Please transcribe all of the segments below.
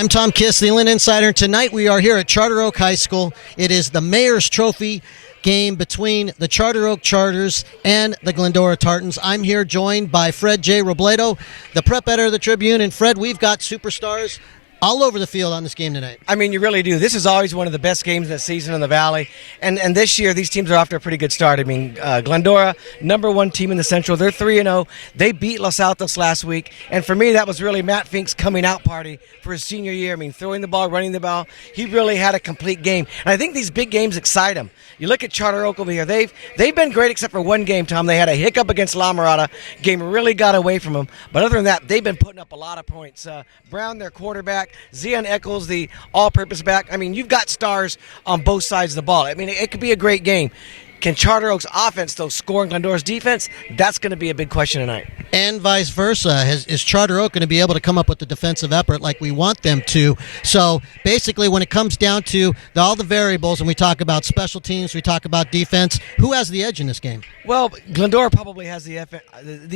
I'm Tom Kiss, the Inland Insider, and tonight we are here at Charter Oak High School. It is the Mayor's Trophy game between the Charter Oak Charters and the Glendora Tartans. I'm here joined by Fred J. Robledo, the prep editor of the Tribune. And Fred, we've got superstars all over the field on this game tonight. I mean, you really do. This is always one of the best games of the season in the Valley. And this year, these teams are off to a pretty good start. I mean, Glendora, number one team in the Central. They're 3-0. They beat Los Altos last week. And for me, that was really Matt Fink's coming out party for his senior year. I mean, throwing the ball, running the ball. He really had a complete game. And I think these big games excite him. You look at Charter Oak over here. They've been great except for one game, Tom. They had a hiccup against La Mirada. Game really got away from them. But other than that, they've been putting up a lot of points. Brown, their quarterback. Zion Eccles, the all-purpose back. I mean, you've got stars on both sides of the ball. I mean, it could be a great game. Can Charter Oak's offense, though, score in Glendora's defense? That's going to be a big question tonight. And vice versa. Is Charter Oak going to be able to come up with the defensive effort like we want them to? So basically, when it comes down to all the variables, and we talk about special teams, we talk about defense, who has the edge in this game? Well, Glendora probably has the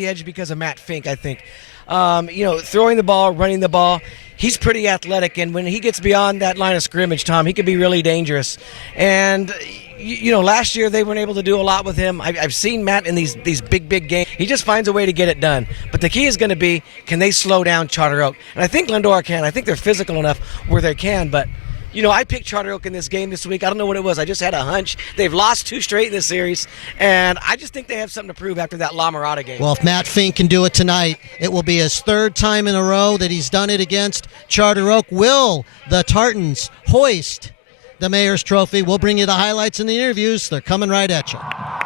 edge because of Matt Fink, I think. Throwing the ball, running the ball, he's pretty athletic, and when he gets beyond that line of scrimmage, Tom, he could be really dangerous. And last year they weren't able to do a lot with him. I've seen Matt in these big games. He just finds a way to get it done. But the key is going to be, can they slow down Charter Oak? And I think Glendora can. I think they're physical enough where they can. But, I picked Charter Oak in this game this week. I don't know what it was. I just had a hunch. They've lost 2 straight in this series. And I just think they have something to prove after that La Mirada game. Well, if Matt Fink can do it tonight, it will be his 3rd time in a row that he's done it against Charter Oak. Will the Tartans hoist the Mayor's Trophy? We'll bring you the highlights in the interviews. They're coming right at you.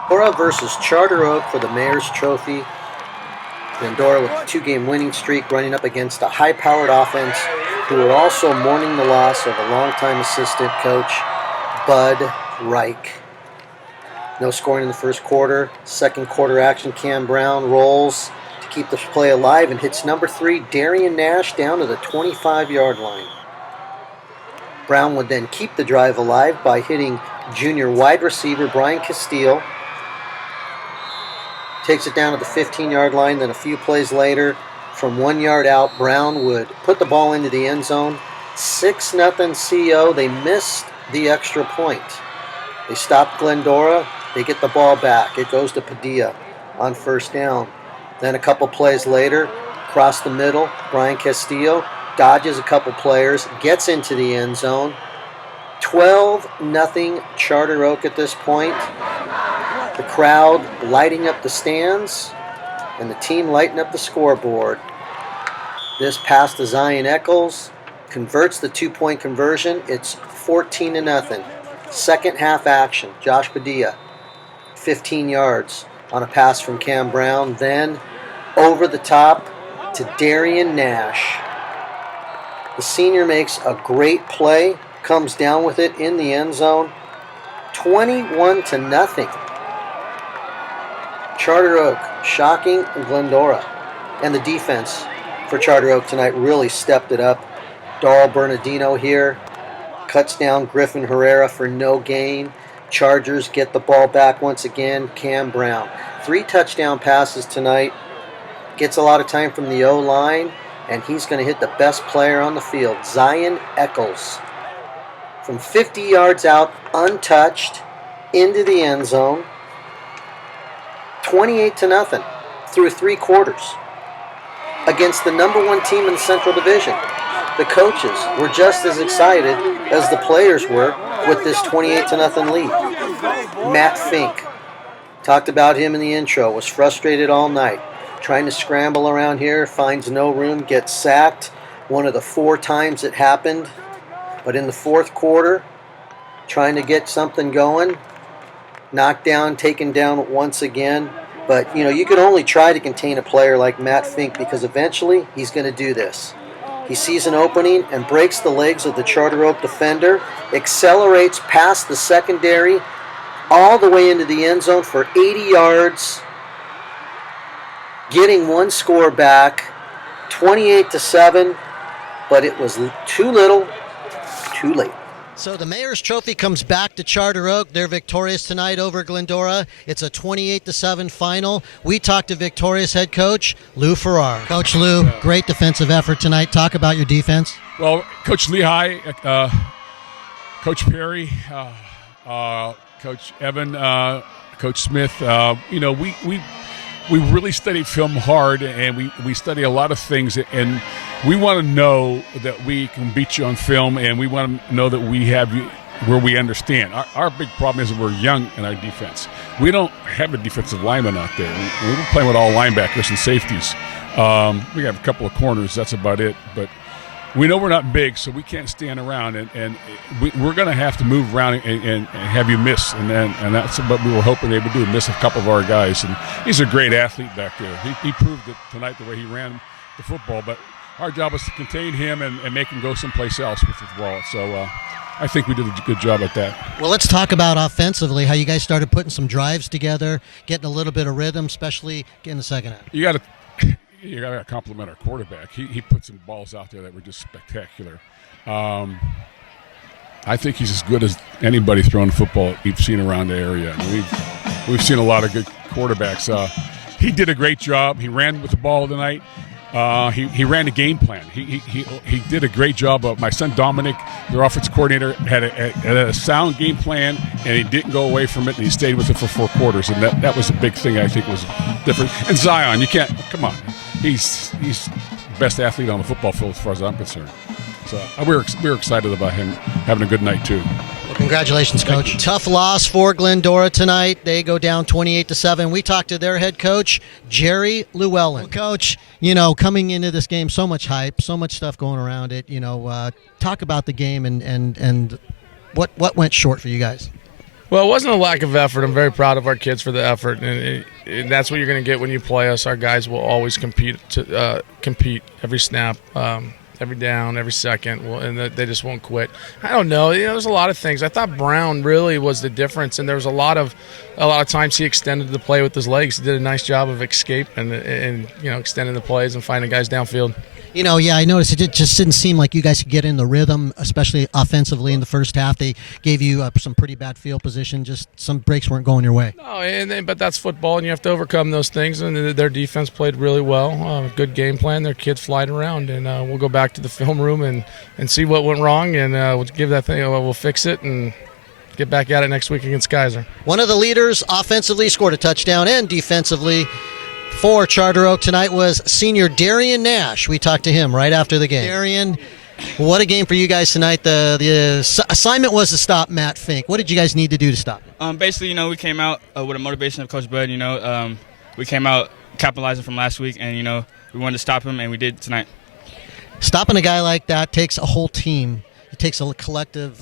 Glendora versus Charter Oak for the Mayor's Trophy. Glendora with a 2-game winning streak, running up against a high-powered offense who are also mourning the loss of a longtime assistant coach, Bud Reich. No scoring in the first quarter. Second quarter action, Kam Brown rolls to keep the play alive and hits number 3, Darian Nash, down to the 25-yard line. Brown would then keep the drive alive by hitting junior wide receiver Brian Castile. Takes it down to the 15-yard line. Then a few plays later, from 1 yard out, Brown would put the ball into the end zone. 6-0 CO. They missed the extra point. They stopped Glendora. They get the ball back. It goes to Padilla on first down. Then a couple plays later, across the middle, Brian Castillo dodges a couple players, gets into the end zone. 12-0 Charter Oak at this point. The crowd lighting up the stands and the team lighting up the scoreboard. This pass to Zion Eccles converts the 2-point conversion. It's 14-0. Second half action. Josh Padilla, 15 yards on a pass from Kam Brown. Then over the top to Darian Nash. The senior makes a great play, comes down with it in the end zone. 21-0. Charter Oak shocking Glendora. And the defense for Charter Oak tonight really stepped it up. Darrell Bernardino here cuts down Griffin Herrera for no gain. Chargers get the ball back once again. Kam Brown. 3 touchdown passes tonight. Gets a lot of time from the O-line. And he's going to hit the best player on the field, Zion Eccles. From 50 yards out, untouched, into the end zone. 28-0 through 3 quarters against the number 1 team in the Central Division. The coaches were just as excited as the players were with this 28-0 lead. Matt Fink, talked about him in the intro, was frustrated all night. Trying to scramble around here, finds no room, gets sacked. One of the 4 times it happened. But in the 4th quarter, trying to get something going, knocked down, taken down once again. But, you can only try to contain a player like Matt Fink because eventually he's going to do this. He sees an opening and breaks the legs of the Charter Oak defender, accelerates past the secondary, all the way into the end zone for 80 yards, getting 1 score back, 28-7, but it was too little, too late. So the Mayor's Trophy comes back to Charter Oak. They're victorious tonight over Glendora. It's a 28-7 final. We talked to Victoria's head coach, Lou Farrar. Coach Lou, great defensive effort tonight. Talk about your defense. Well, Coach Lehigh, Coach Perry, Coach Evan, Coach Smith, we really studied film hard, and we study a lot of things, and we want to know that we can beat you on film, and we want to know that we have you where we understand. Our big problem is that we're young in our defense. We don't have a defensive lineman out there. We're playing with all linebackers and safeties. We have a couple of corners. That's about it. But we know we're not big, so we can't stand around, and we're going to have to move around and have you miss, and that's what we were hoping they would do, miss a couple of our guys. And he's a great athlete back there. He proved it tonight the way he ran the football, but our job is to contain him and make him go someplace else with the ball. So I think we did a good job at that. Well, let's talk about offensively, how you guys started putting some drives together, getting a little bit of rhythm, especially in the second half. You got to compliment our quarterback. He put some balls out there that were just spectacular. I think he's as good as anybody throwing the football we've seen around the area. We've seen a lot of good quarterbacks. He did a great job. He ran with the ball tonight. He ran the game plan. He did a great job. My son Dominic, their offensive coordinator, had a sound game plan, and he didn't go away from it, and he stayed with it for 4 quarters, and that was a big thing I think was different. And Zion, you can't come on, he's the best athlete on the football field as far as I'm concerned. So we're excited about him having a good night too. Well, congratulations, Coach. Tough loss for Glendora tonight. They go down 28-7. We talked to their head coach, Jerry Llewellyn. Well, Coach, coming into this game, so much hype, so much stuff going around it. Talk about the game and what went short for you guys. Well, it wasn't a lack of effort. I'm very proud of our kids for the effort, and that's what you're going to get when you play us. Our guys will always compete every snap. Every down, every second, and they just won't quit. I don't know. There's a lot of things. I thought Brown really was the difference, and there was a lot of times he extended the play with his legs. He did a nice job of escape and extending the plays and finding guys downfield. I noticed it just didn't seem like you guys could get in the rhythm, especially offensively in the first half. They gave you some pretty bad field position. Just some breaks weren't going your way. No, but that's football, and you have to overcome those things. And their defense played really well. Good game plan. Their kids flying around, and we'll go back to the film room and see what went wrong, and we'll give that thing. We'll fix it and get back at it next week against Kaiser. One of the leaders offensively scored a touchdown, and defensively for Charter Oak tonight was senior Darian Nash. We talked to him right after the game. Darian, what a game for you guys tonight. The assignment was to stop Matt Fink. What did you guys need to do to stop him? Basically, we came out with a motivation of Coach Bud. We came out capitalizing from last week, and, we wanted to stop him, and we did tonight. Stopping a guy like that takes a whole team. It takes a collective,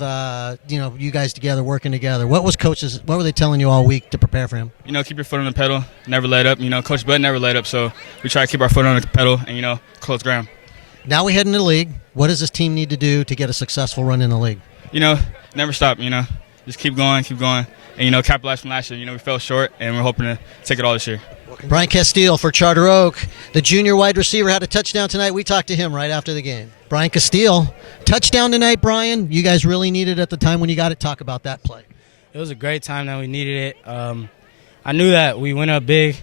you guys together, working together. What were they telling you all week to prepare for him? Keep your foot on the pedal, never let up. Coach Bud never let up, so we try to keep our foot on the pedal and, close ground. Now we head into the league. What does this team need to do to get a successful run in the league? Never stop, just keep going, and, capitalize from last year. We fell short, and we're hoping to take it all this year. Brian Castile for Charter Oak, the junior wide receiver, had a touchdown tonight. We talked to him right after the game. Brian Castile, touchdown tonight, Brian. You guys really needed it at the time when you got it. Talk about that play. It was a great time that we needed it. I knew that we went up big,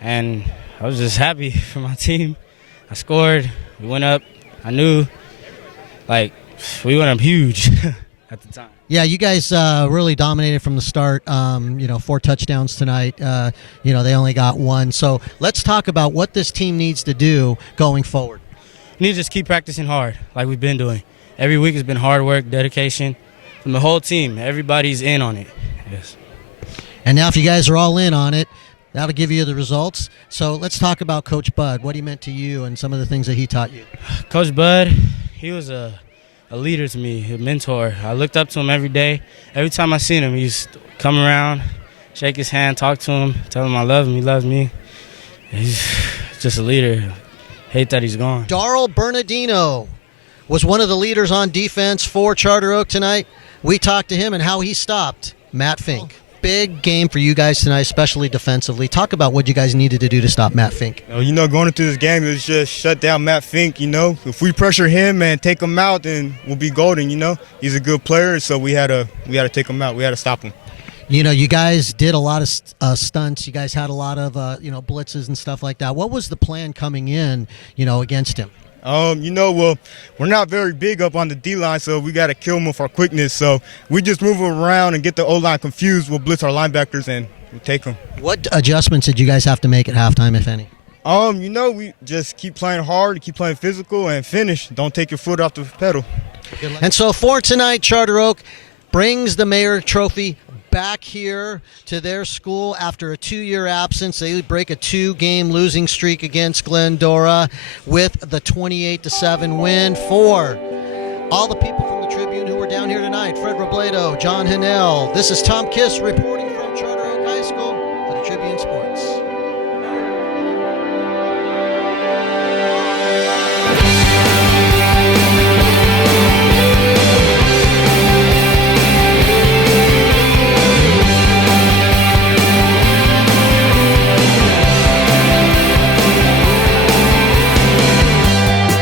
and I was just happy for my team. I scored. We went up. I knew, we went up huge at the time. Yeah, you guys really dominated from the start. 4 touchdowns tonight. They only got 1. So let's talk about what this team needs to do going forward. We need to just keep practicing hard like we've been doing. Every week has been hard work, dedication from the whole team. Everybody's in on it. Yes. And now if you guys are all in on it, that'll give you the results. So let's talk about Coach Bud, what he meant to you and some of the things that he taught you. Coach Bud, he was a leader to me, a mentor. I looked up to him every day. Every time I seen him, he used to come around, shake his hand, talk to him, tell him I love him, he loves me. He's just a leader. Hate that he's gone. Darrell Bernardino was one of the leaders on defense for Charter Oak tonight. We talked to him and how he stopped Matt Fink. Big game for you guys tonight, especially defensively. Talk about what you guys needed to do to stop Matt Fink. Going into this game, it was just shut down Matt Fink. If we pressure him and take him out, then we'll be golden. He's a good player, so we had to take him out. We had to stop him. You guys did a lot of stunts. You guys had a lot of blitzes and stuff like that. What was the plan coming in, against him? Well, we're not very big up on the D-line, so we got to kill them with our quickness. So we just move them around and get the O-line confused. We'll blitz our linebackers and we'll take them. What adjustments did you guys have to make at halftime, if any? We just keep playing hard, keep playing physical, and finish. Don't take your foot off the pedal. And so for tonight, Charter Oak brings the Mayor Trophy back here to their school after a 2-year absence. They break a 2-game losing streak against Glendora with the 28-7 win. For all the people from the Tribune who were down here tonight, Fred Robledo, John Hannell, this is Tom Kiss reporting